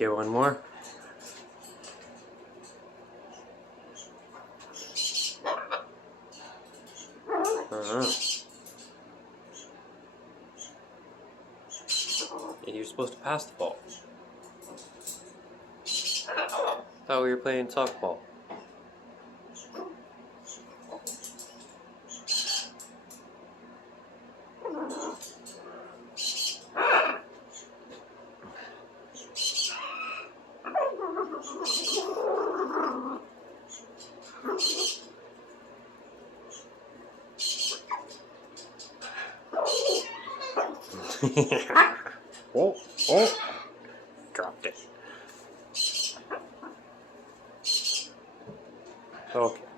Get one more. And you're supposed to pass the ball. Thought we were playing sockball. Oh, oh, dropped it. Okay.